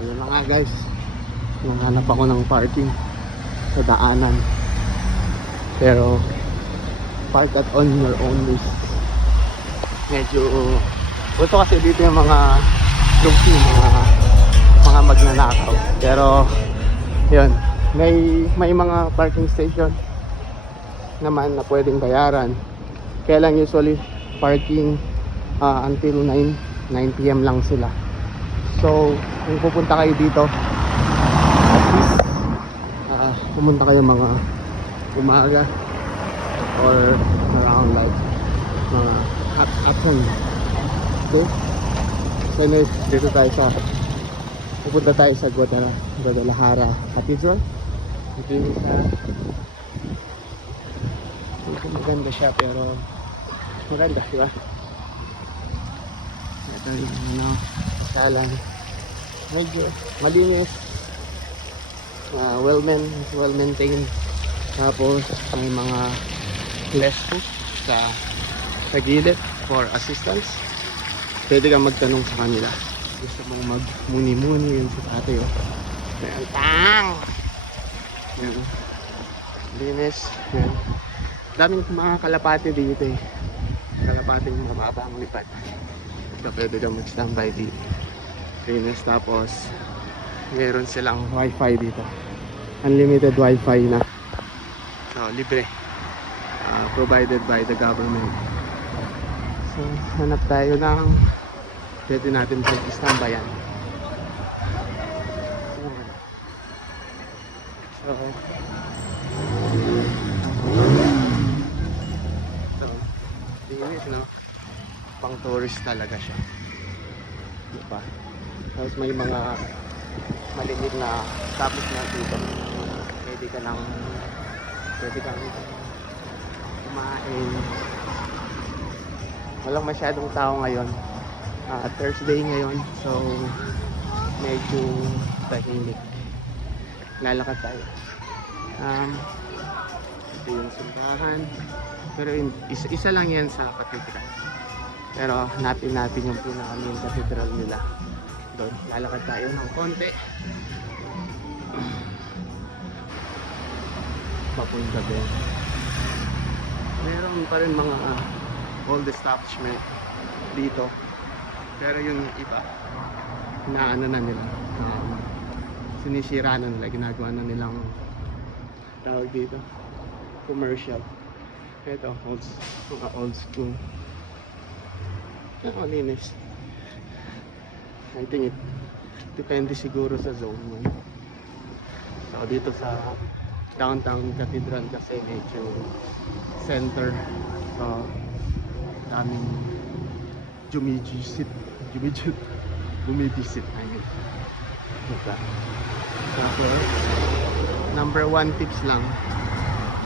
yun na nga guys, nanghanap ako ng parking sa daanan, pero park at on your own risk. Medyo buto kasi dito yung mga lumpy, mga magnanakaw. Pero yun, may mga parking station naman na pwedeng bayaran. Kaya lang usually parking until 9 PM lang sila. So kung pupunta kayo dito, at least pumunta kayo mga umaga or around like mga afternoon. Okay? So anyways, dito tayo pupunta tayo sa Guadalajara Cathedral. Ito yung maganda siya, pero maganda, diba? Ito yung kasalan, medyo malinis, well maintained. Tapos may mga lespo sa gilid for assistance. Pwede kang magtanong sa kanila. Gusto mong magmuni-muni, yun sa ate, oh. Ayan, tang! Yan. Linis. Yan. Daming mga kalapati dito eh. Kalapating mababa ang lipad. So pwede kang mag-standby dito. Linis. Tapos meron silang wifi dito. Unlimited wifi na. So libre. Provided by the government. So hanap tayo ng pwede natin pag-standby yan. So linis, no? Pang tourist talaga siya, diba? Tapos may mga maliit na tapos na dito. Pwede kang kumain. Walang masyadong tao ngayon. Thursday ngayon, so medyo tahimik. Lalakad tayo. Ito yung simbahan, pero isa lang yan sa cathedral. Pero hanapin natin yung pinaka-main cathedral nila. Doon, lalakad tayo ng konti papunta din. Meron pa rin mga old establishment dito, pero yung iba na ano na nila, sinisira na nila, ginagawa na nilang tawag dito, commercial. Ito, mga old school. Linis. I think it depende siguro sa zone mo. So dito sa downtown cathedral kasi medyo center, so daming bumibisit ayun. Diba? Okay. Number 1 tips lang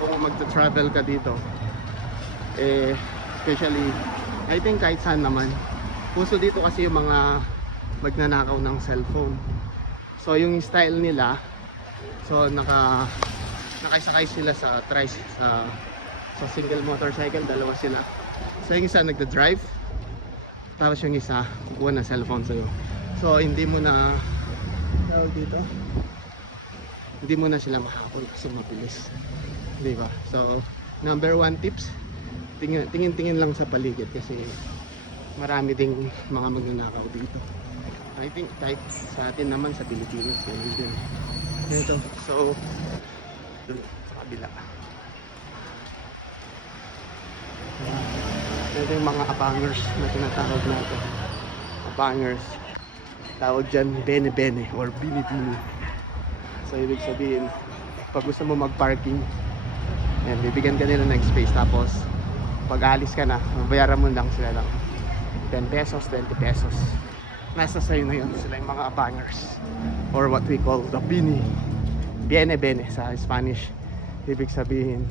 kung magta-travel ka dito, especially I think kahit saan naman, puso dito kasi yung mga magnanakaw ng cellphone. So yung style nila, so nakaisakay sila sa single motorcycle, dalawa sila. So yung isa nagda-drive, tapos yung isa kukuha ng cellphone sa'yo. So hindi mo na dito, hindi mo na sila mahabol kasi mabilis, diba? So number 1 tips, tingin lang sa paligid kasi marami ding mga magnanakaw dito. I think kahit sa atin naman sa Pilipinas yun din dito. So dun sa kabila, ito yung mga abangers na tinatawag natin. Abangers, tawag dyan bene-bene or bini-bini. So ibig sabihin, pag gusto mo mag-parking, bibigyan ka nila ng space, tapos pag alis ka na, bayaran mo lang sila lang 10 pesos, 20 pesos. Nasa sayo na yun. Sila yung mga abangers, or what we call the bene-bene sa Spanish. Ibig sabihin,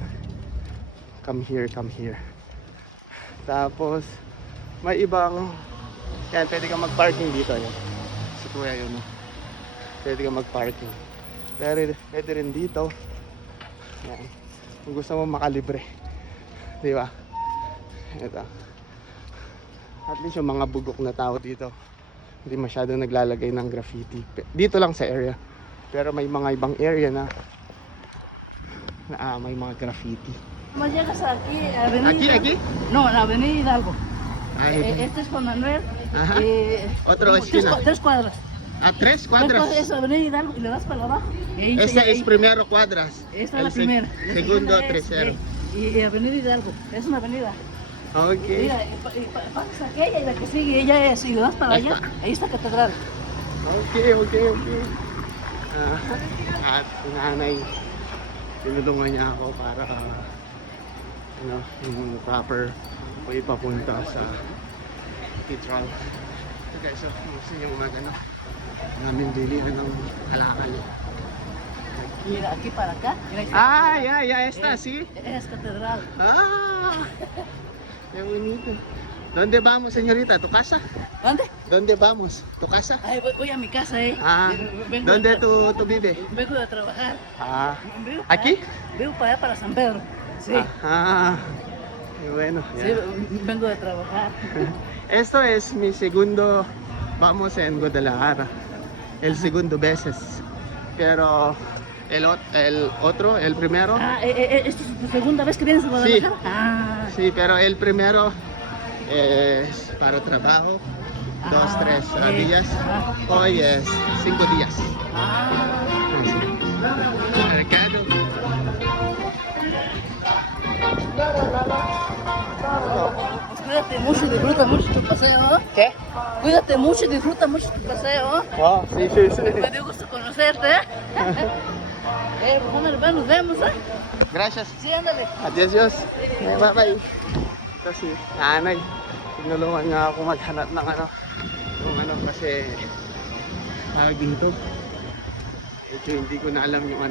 come here, come here. Tapos may ibang yan, pwede kang mag-parking dito. Yan, si kuya yun, pwede kang mag-parking. Pero pwede rin dito. Yan, kung gusto mo makalibre, diba? Ito, at least yung mga bugok na tao dito Hindi masyado naglalagay ng graffiti. Dito lang sa area. Pero may mga ibang area na may mga graffiti. Más llegas aquí, avenida. Aquí? No, la avenida Hidalgo. Ay, Este es Juan Manuel. Ajá. Otro como esquina. 3 cuadras. A 3 cuadras. Es avenida Hidalgo y le das para abajo. Y ahí Esta ahí- es primero cuadras. Esta El es la primera. La Segundo, segunda es, tercero. y avenida Hidalgo. Es una avenida. Ok. Mira, pasas aquella y la que sigue, ella es, y le das para allá, ahí está catedral. Okay. At nanay, tinulungan niya ako para yung proper way papunta sa cathedral. Okay, so gusto niyo namin bilhin ng kalakal. Mira, aquí para acá. Mira, ahí está. Ya está, sí. Es catedral. Qué bonito. ¿Dónde vamos, señorita? ¿Tu casa? ¿Dónde? ¿Dónde vamos? ¿Tu casa? Ay, voy a mi casa, ¿Dónde tú vives? Vengo de trabajar. Vivo para ¿Aquí? allá, vivo para allá, para San Pedro. Sí. Qué bueno. Sí, vengo de trabajar. Esto es mi segundo vamos en Guadalajara. El segundo veces. Pero el primero. ¿Esta es tu segunda vez que vienes a Guadalajara? Sí, pero el primero es para trabajo. 2, 3 días. Hoy es 5 días. Mercado. Pues cuídate mucho y disfruta mucho tu paseo. ¿Qué? Cuídate mucho y disfruta mucho tu paseo. Wow, sí. Me dio gusto conocerte. Pues ándale, nos vemos, Gracias. Sí, ándale. Adios. Bye. Kasi nanay, tinulungan nga ako maghanap ng kasi dito. Ito hindi ko na alam yung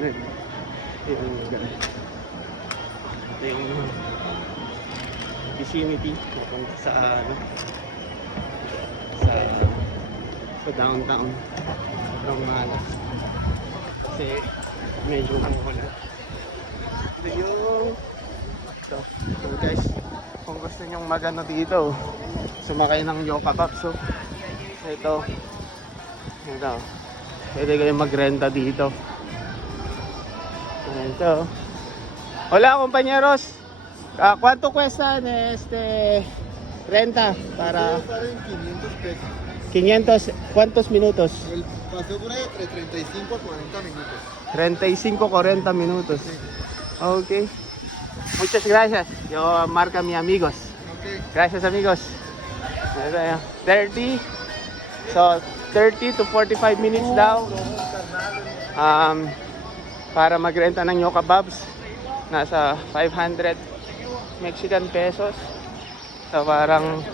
yung vicinity papunta sa downtown ng Malas. Kasi medyo umuulan. So guys, kung gusto nyong magano dito, sumakay ng Yoka Pops. So ito, pwede kayong magrenta dito. Ito. Hola compañeros, ¿cuánto cuesta renta para 500 pesos. 500? ¿Cuántos minutos? El paseo dura entre 35 a 40 minutos. 35-40 minutos. Ok. Muchas gracias. Yo marca mi amigos. Okay. Gracias amigos. 30. So 30 to 45 minutes daw. Para magrenta ng Yoka Bobs. Nasa 500 Mexican pesos. So parang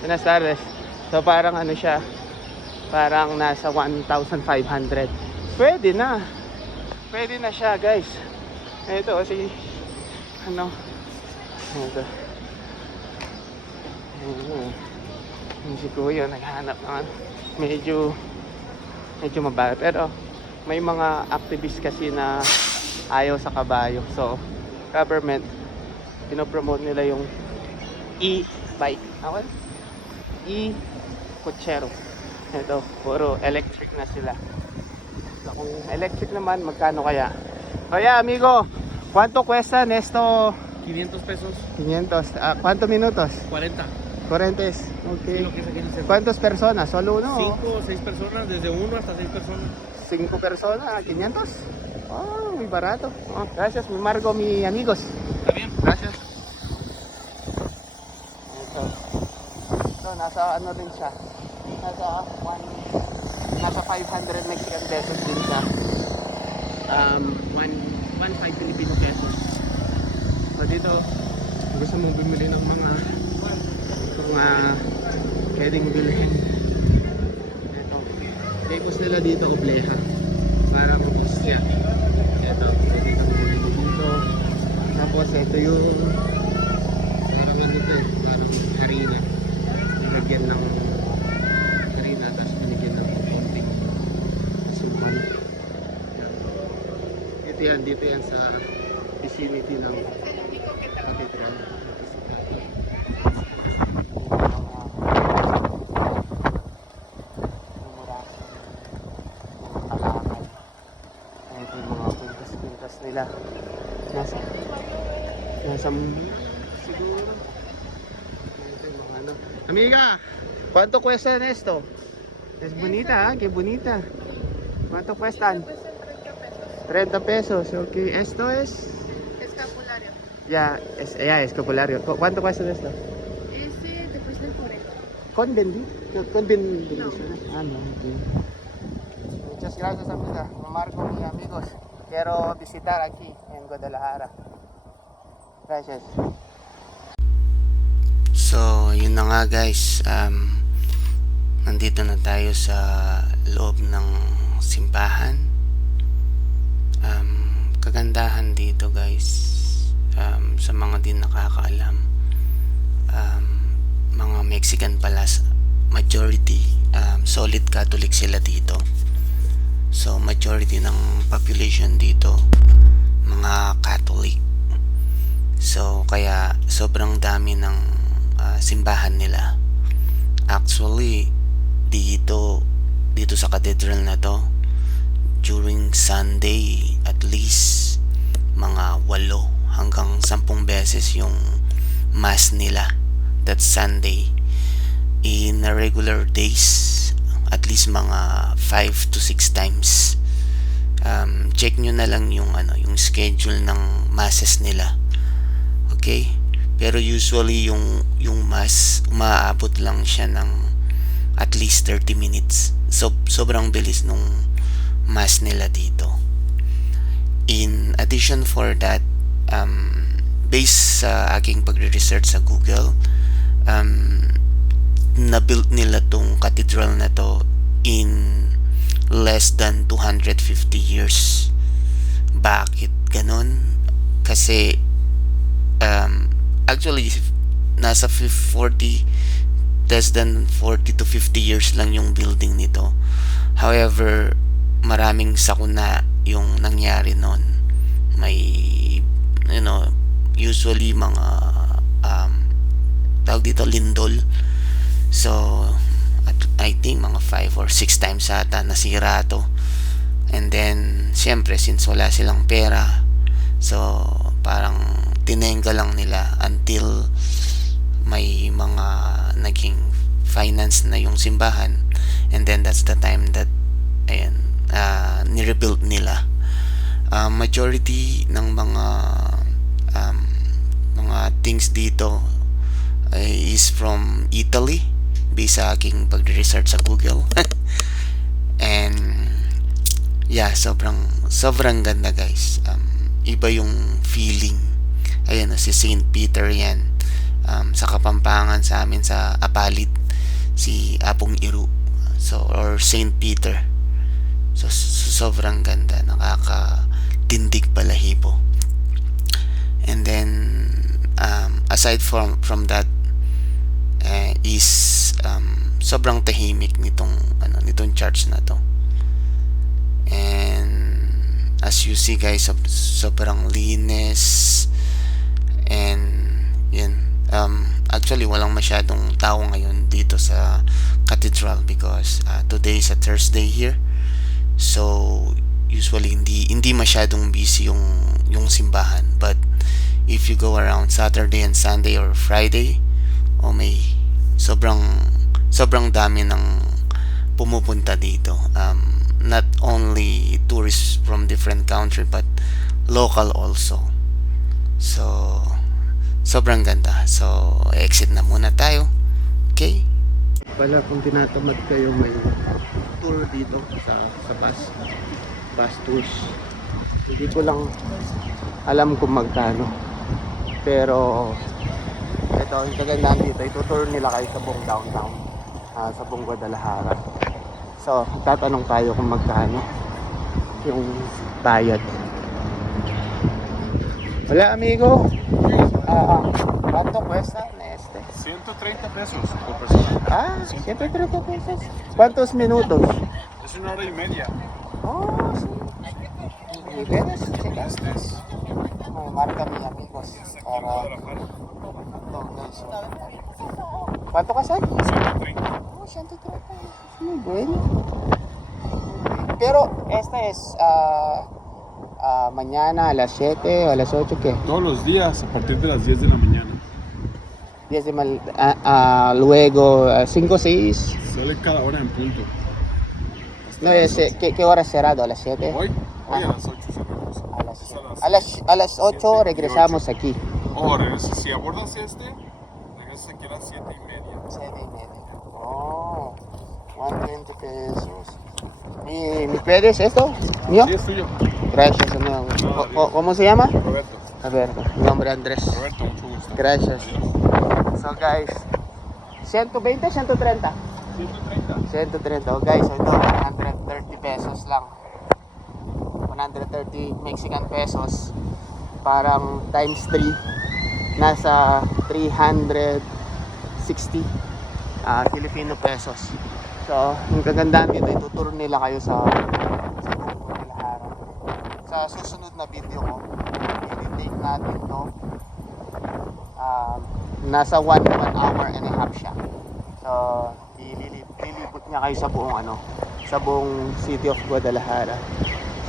buenas tardes. So parang siya. Parang nasa 1,500. Pwede na. Pwede na siya, guys. Ito kasi ito. Yung si Kuya naghanap naman. Medyo mababa. Pero may mga activists kasi na ayaw sa kabayo. So, government, pinopromote nila yung e-bike. E-kutsero. Ito, puro electric na sila. So, kung electric naman, magkano kaya? Oye, amigo, ¿cuánto cuesta esto? 500 pesos. 500. ¿Cuántos minutos? 40. 40. Ok. Sí, lo que es aquí en el centro. ¿Cuántas personas? ¿Solo uno? 5 o 6 personas, desde 1 hasta 6 personas. 5 personas, 500. Oh, muy barato. Oh, gracias, mi Margo, mi amigos. ¿Está bien? Gracias. Ito, nasa din siya. Nasa 500 Mexican pesos din siya. 1.5 Filipino pesos. So dito, kung gusto mong bumili ng mga pwedeng bilhin. Ito. Tapos nila dito obleha. Para mabusya. Ito, pwede kang bumili dito. Tapos ito yung parang harina. Nilagyan ng harina, tapos binigyan ng konting suman. Dito yan sa vicinity ng cathedral. nasa siguro. Ito yung mga ano. Amiga, ¿cuánto cuesta esto? Es bonita, qué bonita. ¿Cuánto cuestan? 30 pesos. Ok, esto es Escapulario. ya, escapulario. ¿Cuánto cuesta esto? Ese te cuesta el 40. Con bendiciones. Ah, no, ok. Muchas gracias, amiga. Marco, mis amigos. Quiero visitar aquí en Guadalajara. Gracias. So, yun na nga guys. Nandito na tayo sa loob ng simbahan. Kagandahan dito guys, sa mga din nakakaalam, mga Mexican pala, majority, solid Catholic sila dito. So majority ng population dito mga Catholic. So kaya sobrang dami ng simbahan nila. Actually dito sa cathedral na to, during Sunday at least mga 8 hanggang 10 beses yung mass nila that Sunday. In regular days at least mga 5 to 6 times. Check nyo na lang yung schedule ng masses nila. Okay? Pero usually yung mass umaabot lang siya ng at least 30 minutes. So sobrang bilis nung mass nila dito. In addition for that, based sa aking pagre-research sa Google, na-build nila tong cathedral na to in less than 250 years. Bakit ganon? Kasi actually nasa 40 less than 40 to 50 years lang yung building nito. However, maraming sakuna yung nangyari noon. May usually mga tawag dito lindol. So I think mga 5 or 6 times ata nasira to. And then syempre since wala silang pera, so parang tinengga lang nila until may mga naging finance na yung simbahan, and then that's the time that ni-rebuild nila. Majority ng mga things dito is from Italy based sa aking pag-research sa Google. And yeah, sobrang ganda guys. Iba yung feeling. Ayan, si Saint Peter yan. Sa Kapampangan sa amin sa Apalit, si Apong Iru, so or Saint Peter. So sobrang ganda, nakakatindig balahibo. And then aside from that is sobrang tahimik nitong church na to. And as you see guys, sobrang linis. And yan, actually walang masyadong tao ngayon dito sa cathedral because today is a Thursday here. So usually hindi masyadong busy yung simbahan. But if you go around Saturday and Sunday or Friday, may sobrang dami ng pumupunta dito. Not only tourists from different country but local also. So sobrang ganda. So exit na muna tayo. Okay? Pala kung tinatamad kayo, may tour dito sa bus tours. Hindi ko lang alam kung magkano, pero ito yung kagandahan dito, itutour nila kayo sa buong downtown, sa buong Guadalajara. So tatanong tayo kung magkano yung bayad. Hola amigo, ¿cuánto cuesta este? 130 pesos por persona. 130 pesos. ¿Cuántos minutos? Es 1 hora y media. Oh, sí. ¿Y vienes? ¿Checas? Marca mis amigos para... ¿Cuánto cuesta? 130. 130. Muy bueno. Pero este es mañana a las 7 o a las 8, ¿qué? Todos los días a partir de las 10 de la mañana. 10 de luego 5, 6. Sale cada hora en punto. No, ¿qué hora es cerrado? ¿A las 7? Hoy a Ajá. las 8 cerramos. A las, Es 7. A las 8 7 y regresamos aquí. Regresas, si abordas regresas aquí a las 7:30. 7:30. Oh, 120 pesos. ¿Mi puedes esto? ¿Mío? Sí, es tuyo. Gracias, amigo. ¿Cómo se llama? Roberto. A ver, mi nombre es Andrés. Roberto, mucho gusto. Gracias. Adiós. So guys, 120, 130? 130. 130. Oh guys, ito 130 pesos lang. 130 Mexican pesos. Parang times 3. Nasa 360 Filipino pesos. So, yung kagandahan dito, ituturo nila kayo sa buong Guadalajara. Sa susunod na video ko, i-take natin to. Nasa 1 hour and a half siya. So, lilibot niya kayo sa buong sa buong city of Guadalajara.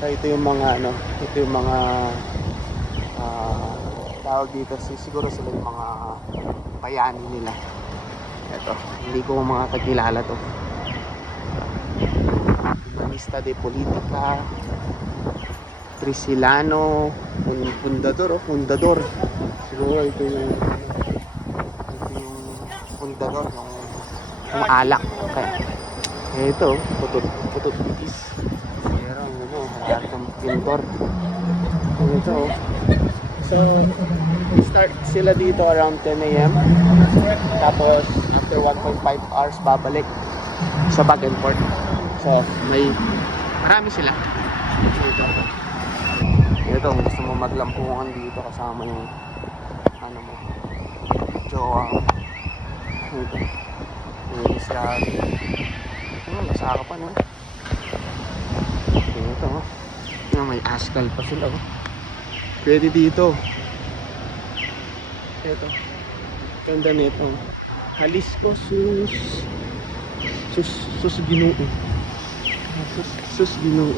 So, ito yung mga ito yung mga tawag dito, siguro sila yung mga bayani nila. Ito, hindi ko mga kakilala to. Humanista de Politica, Trisilano, fundador. Siguro ito yung fundador ng alak. Okay. Ito, putot bitis. Pero halatang pintor. Ito. So, start sila dito around 10 a.m. Tapos, after 1.5 hours, babalik sa back and forth. So, marami sila. Ito, kung gusto mo maglampungan dito kasama yung jowa. Ito. Yung isa. Masaka pa, no? Ito, may ascal pa sila, oh. Pwede dito. Ito. Ganda nito. Jalisco sus Ginoo. Sus Ginoo.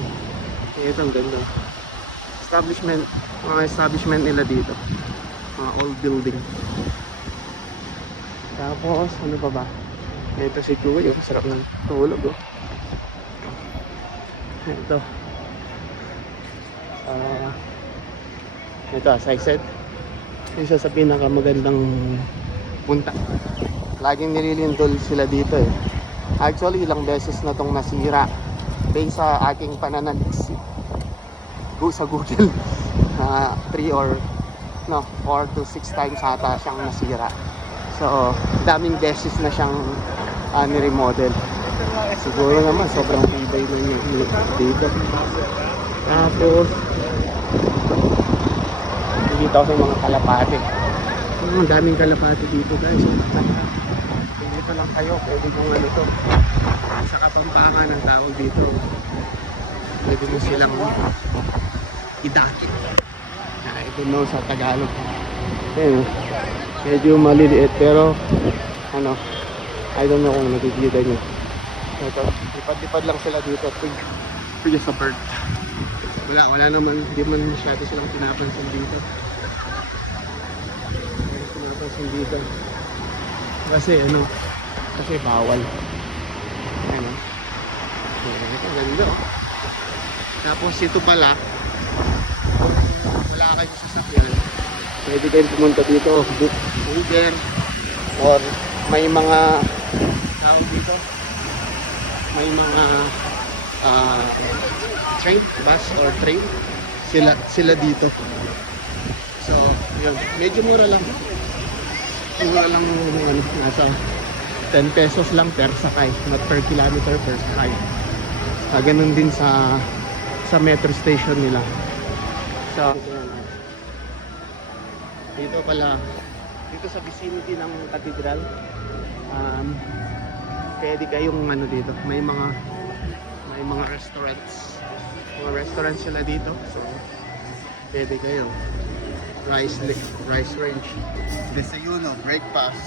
Ito ang ganda. Mga establishment nila dito. Mga old building. Tapos, ano pa ba? Ito si Kuya, sarap ng tulog, oh. Ito. Ito, as I said, isa sa pinakamagandang punta. Laging nililindol sila dito eh. Actually, ilang beses na tong nasira based sa aking pananaliksik sa Google. 3 or 4 to 6 times ata siyang nasira. So, daming beses na siyang ni-remodel. Siguro naman sobrang tibay na yung dito. Tapos dito ako sa mga kalapate. Ang daming kalapate dito, guys. Dito lang kayo, pwede kong to. Sa Kapampangan ang tawag dito. Pwede mo silang idakit. Ito no sa Tagalog. Ayun, medyo maliliit pero I don't know kung nakikita nyo. Ito, lipad-lipad lang sila dito. Pwede sa bird. Wala naman, hindi man masyado silang pinapansin dito. Dito kasi kasi bawal. Ito ganda, oh. Tapos ito pala, kung wala kayo sasakyan, pwede kayong pumunta dito, book Uber or may mga tawag dito, may mga train, bus or train sila dito. So yun, medyo mura lang nasa 10 pesos lang per sakay, not per kilometer, per sakay. Ganun din sa metro station nila. So dito pala, dito sa vicinity ng cathedral, pwede kayong dito, may mga restaurants sila dito. So pwede kayo rice range, desayuno, breakfast,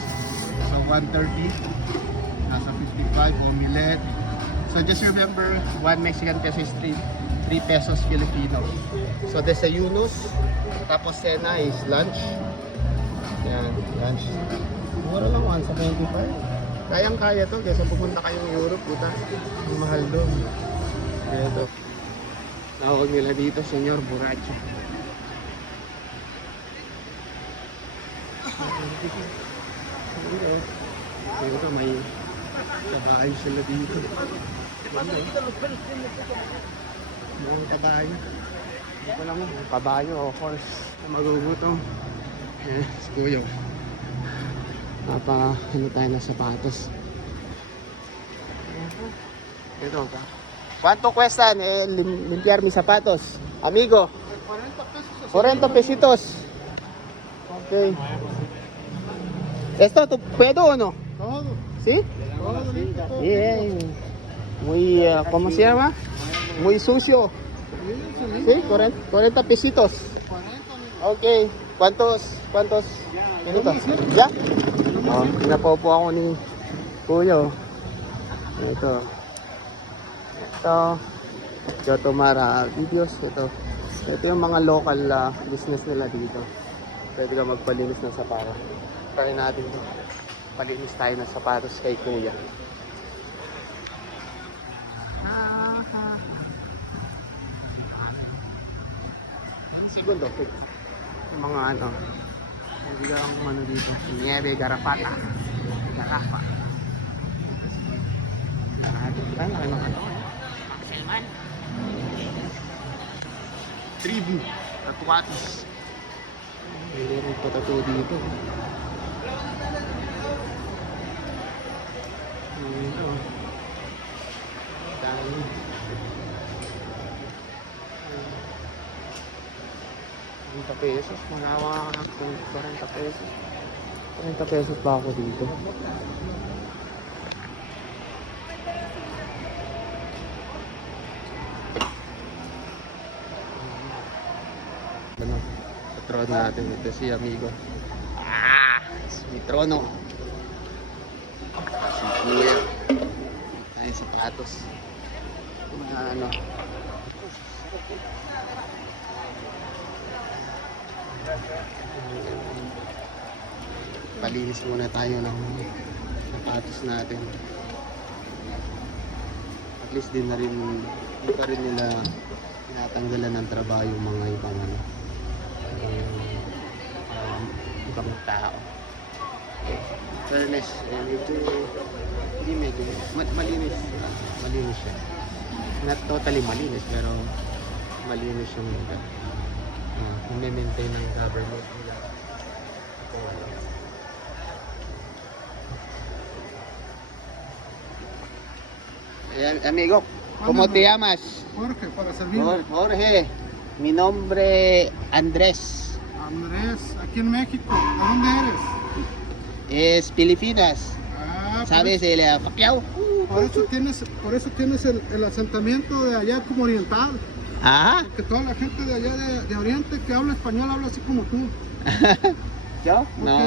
so 130, nasa 55, omelette. So just remember, 1 Mexican peso is 3 3 pesos Filipino. So desayunos, tapos cena is lunch. Yan, lunch. Mura lang 175. Kayang-kaya to, kaysa pupunta kayong Europe, puta. Ang mahal doon. Kaya to. Tawag nila dito, Senyor Borracho. Ito, may kabayo sila dito. Mga kabayo. Hindi ko lang mo, kabayo o horse na magugutom. Eh, si Kuya. Ano tayo na sapatos. Ito ka. ¿Cuánto cuestan limpiar mis zapatos? Amigo. 40 pesitos. Okay. ¿Esto puedo o no? Todo. ¿Sí? Todo listo. Bien. Muy, ¿cómo se llama? Muy sucio. Sí, 40 pesitos. 40. Ok. ¿Cuántos minutos? ¿Ya? Oh, pinapopo ako ni Kuya. Ito. Yotomara videos. Ito yung mga local business nila dito. Pwede ka magpalinis ng sapatos. Try natin ito. Palinis tayo ng sapatos kay Kuya. Segundo. Yung mga hindi ka ang dito. Nieve, garapata. Garapa. Ay, laki ng Selman. Tribu. Tatuatis. Meron pa tattoo dito. Ito. Dami. 40 pesos. Magawa ka ng 40 pesos. 40 pesos pa ako dito. Trono natin. Ito si amigo. Si Trono. Si Kuya. Ay, sapatos. Mga palinis muna tayo ng sapatos natin. At least din na rin, hindi pa rin nila tinatanggalan ng trabaho yung mga ibang ibang tao. Fairness, medyo malinis. Malinis siya. Not totally malinis, pero malinis yung maintain ng government nila. Amigo, ¿cómo te llamas? Jorge, para servirle. Jorge, mi nombre Andrés. Andrés, aquí en México. ¿De dónde eres? Es Filipinas. ¿Sabes el Pacquiao? Por eso tienes el asentamiento de allá como oriental. Ajá. Que toda la gente de allá de Oriente que habla español habla así como tú. ¿Yo? Porque No.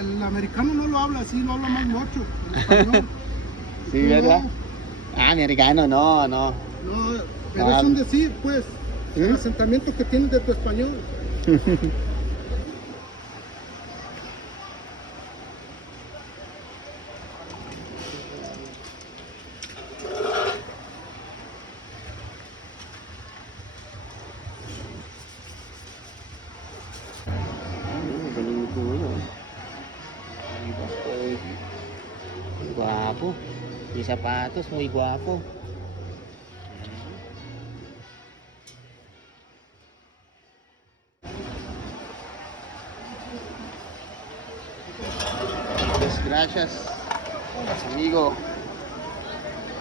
el americano no lo habla así, lo habla más mucho. El español. Sí, ¿verdad? Americano, no. No, pero es un decir, pues, el asentamiento que tienes de tu español. Guapo. Yung sapatos, muy guapo. Pues gracias, amigo.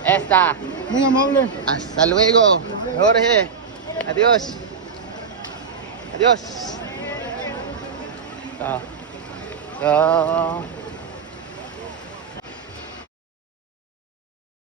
Esta. Muy amable. Hasta luego, Jorge. Adiós. Adiós. So,